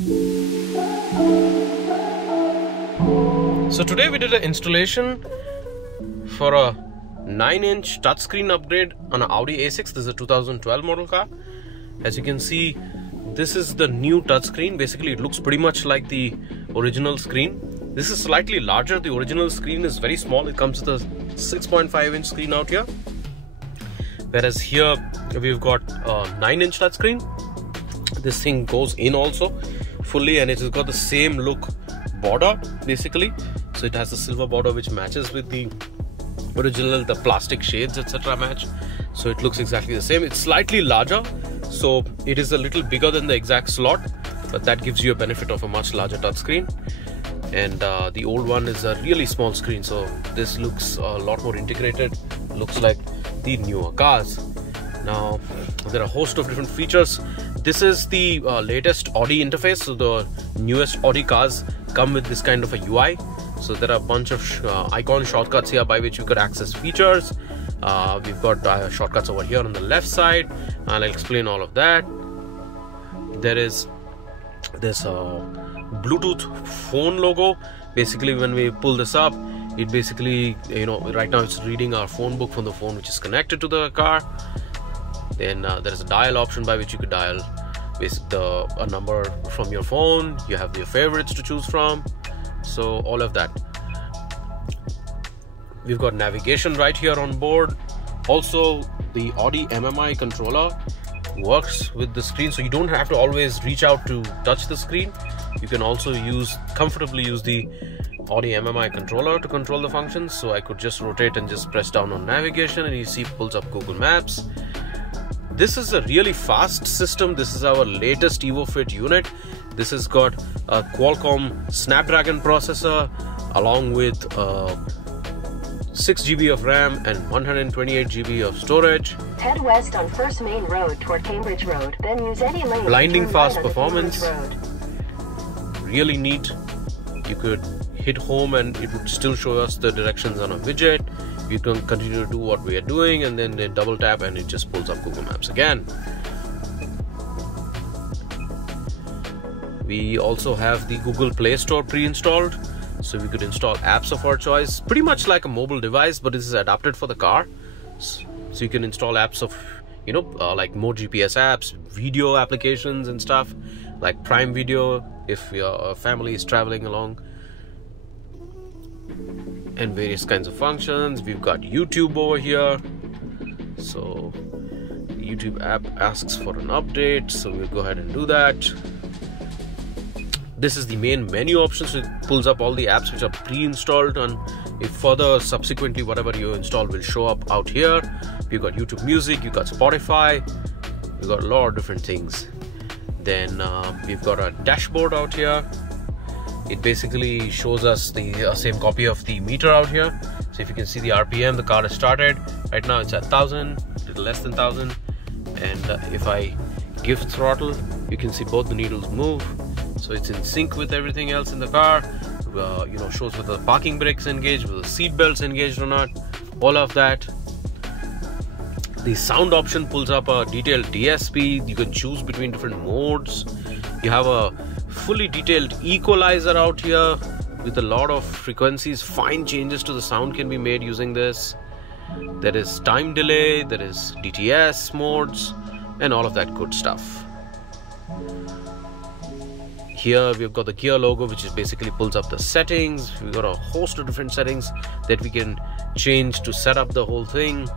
So today we did an installation for a 9-inch touchscreen upgrade on an Audi A6. This is a 2012 model car. As you can see, this is the new touchscreen. Basically, it looks pretty much like the original screen. This is slightly larger. The original screen is very small. It comes with a 6.5-inch screen out here. Whereas here, we've got a 9-inch touchscreen. This thing goes in also fully, and it's got the same look border basically. So it has the silver border which matches with the original, the plastic shades etc. match. So it looks exactly the same. It's slightly larger, so it is a little bigger than the exact slot, but that gives you a benefit of a much larger touchscreen. And the old one is a really small screen, so this looks a lot more integrated. Looks like the newer cars. Now there are a host of different features. This is the latest Audi interface, so the newest Audi cars come with this kind of a UI. So there are a bunch of icon shortcuts here by which you could access features. We've got shortcuts over here on the left side, and I'll explain all of that. There is this Bluetooth phone logo. Basically, when we pull this up, it basically, right now it's reading our phone book from the phone which is connected to the car. Then there is a dial option by which you could dial a number from your phone. You have your favorites to choose from. So all of that. We've got navigation right here on board. Also, the Audi MMI controller works with the screen, so you don't have to always reach out to touch the screen. You can also comfortably use the Audi MMI controller to control the functions. So I could just rotate and just press down on navigation, and you see it pulls up Google Maps. This is a really fast system. This is our latest EVO FIT unit. This has got a Qualcomm Snapdragon processor along with 6 GB of RAM and 128 GB of storage. Head west on First Main Road toward Cambridge Road, then use any lane. Blinding fast performance. Really neat. You could hit home and it would still show us the directions on a widget. You can continue to do what we are doing, and then double tap and it just pulls up Google Maps again. We also have the Google Play Store pre-installed, so we could install apps of our choice, pretty much like a mobile device, but this is adapted for the car. So you can install apps of, like more GPS apps, video applications and stuff, like Prime Video if your family is traveling along, and various kinds of functions. We've got YouTube over here. So the YouTube app asks for an update, so we'll go ahead and do that. This is the main menu option, so it pulls up all the apps which are pre-installed, and if further subsequently whatever you install will show up out here. You've got YouTube Music, you've got Spotify, we've got a lot of different things. Then we've got a dashboard out here. It basically shows us the same copy of the meter out here. So if you can see the RPM, the car is started. Right now it's at 1000, a little less than 1000. And if I give throttle, you can see both the needles move. So it's in sync with everything else in the car. Shows whether the parking brakes engaged, whether the seat belts engaged or not. All of that. The sound option pulls up a detailed DSP. You can choose between different modes. You have a fully detailed equalizer out here with a lot of frequencies. Fine changes to the sound can be made using this. There is time delay, there is DTS modes, and all of that good stuff. Here we've got the gear logo, which basically pulls up the settings. We've got a host of different settings that we can change to set up the whole thing.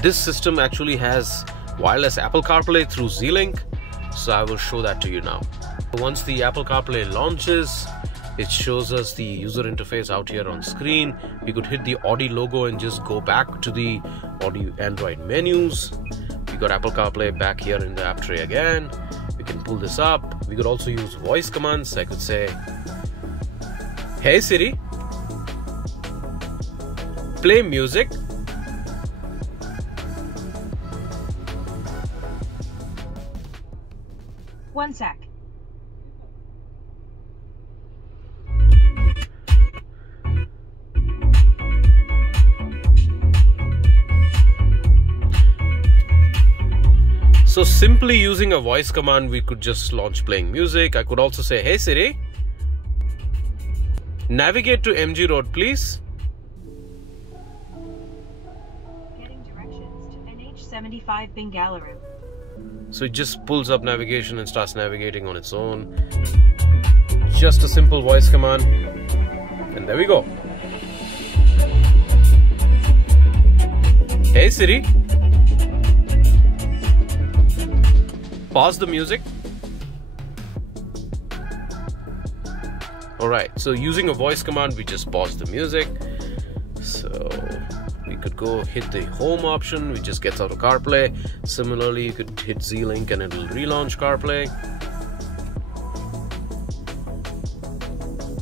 This system actually has wireless Apple CarPlay through Z-Link, so I will show that to you now. Once the Apple CarPlay launches, it shows us the user interface out here on screen. We could hit the Audi logo and just go back to the Audi Android menus. We got Apple CarPlay back here in the app tray again. We can pull this up. We could also use voice commands. I could say, "Hey Siri, play music." One sec. So simply using a voice command, we could just launch playing music. I could also say, hey Siri, navigate to MG Road, please. Getting directions to NH75 Bengaluru. So it just pulls up navigation and starts navigating on its own. Just a simple voice command. And there we go. Hey Siri, pause the music. Alright, so using a voice command, we just pause the music. So we could go hit the home option, which just gets out of CarPlay. Similarly, you could hit Z-Link and it will relaunch CarPlay.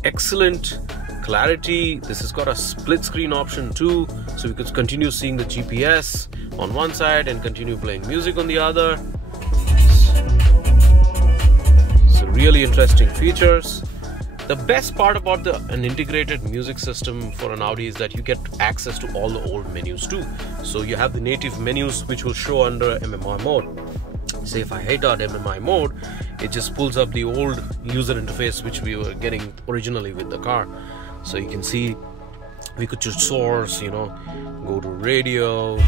Excellent clarity. This has got a split screen option too, so we could continue seeing the GPS on one side and continue playing music on the other. So really interesting features. The best part about an integrated music system for an Audi is that you get access to all the old menus too. So you have the native menus which will show under MMI mode. Say if I hit out MMI mode, it just pulls up the old user interface which we were getting originally with the car. So you can see we could choose source, you know, go to radio,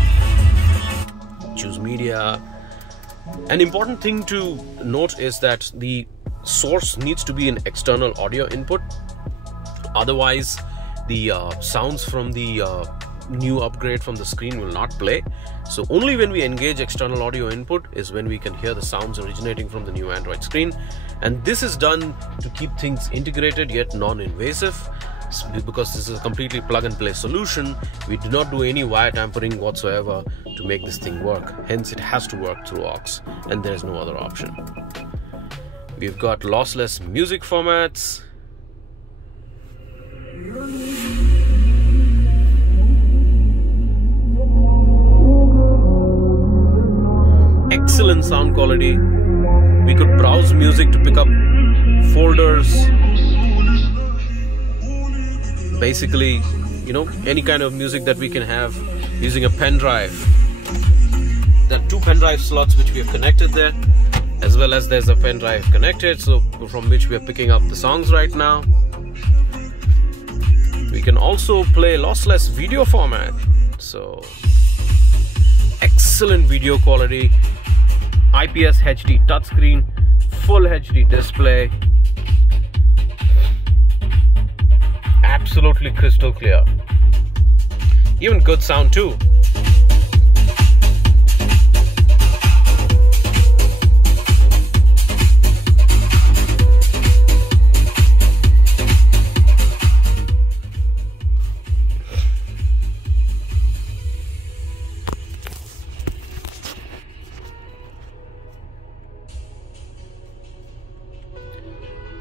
choose media. An important thing to note is that the source needs to be an external audio input. Otherwise, the sounds from the new upgrade from the screen will not play. So only when we engage external audio input is when we can hear the sounds originating from the new Android screen. And this is done to keep things integrated yet non-invasive. Because this is a completely plug-and-play solution, we do not do any wire tampering whatsoever to make this thing work. Hence, it has to work through aux, and there is no other option. We've got lossless music formats. Excellent sound quality. We could browse music to pick up folders. Basically, you know, any kind of music that we can have using a pen drive. There are two pen drive slots which we have connected there, as well as there's a pen drive connected, so from which we are picking up the songs right now. We can also play lossless video format. So excellent video quality, IPS HD touchscreen, full HD display. Absolutely crystal clear. Even good sound too.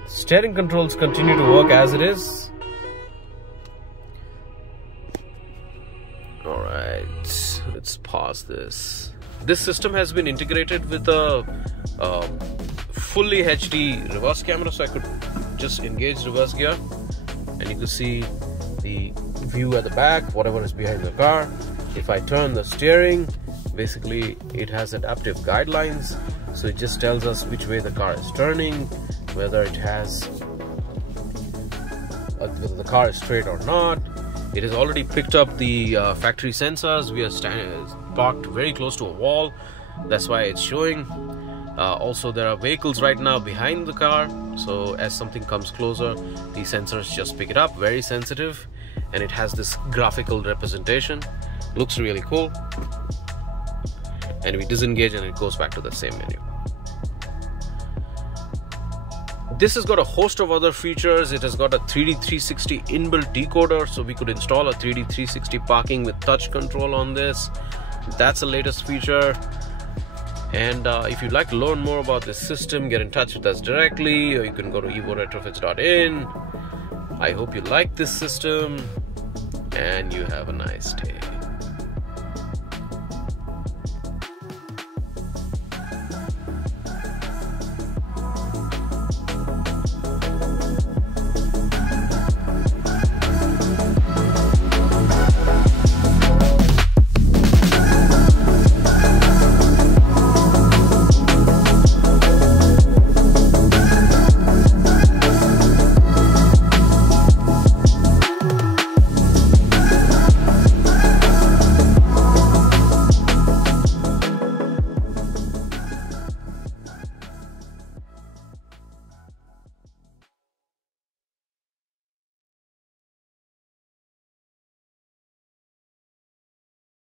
Steering controls continue to work as it is. Let's pause this. This system has been integrated with a fully HD reverse camera, so I could just engage reverse gear and you can see the view at the back, whatever is behind the car. If I turn the steering, basically it has adaptive guidelines, so it just tells us which way the car is turning, whether it has whether the car is straight or not. It has already picked up the factory sensors. We are parked very close to a wall, that's why it's showing. Also, there are vehicles right now behind the car, so as something comes closer, the sensors just pick it up. Very sensitive, and it has this graphical representation. Looks really cool. And we disengage and it goes back to the same menu. This has got a host of other features. It has got a 3D 360 inbuilt decoder, so we could install a 3D 360 parking with touch control on this. That's the latest feature. And if you'd like to learn more about this system, get in touch with us directly, or you can go to evoretrofits.in. I hope you like this system and you have a nice day.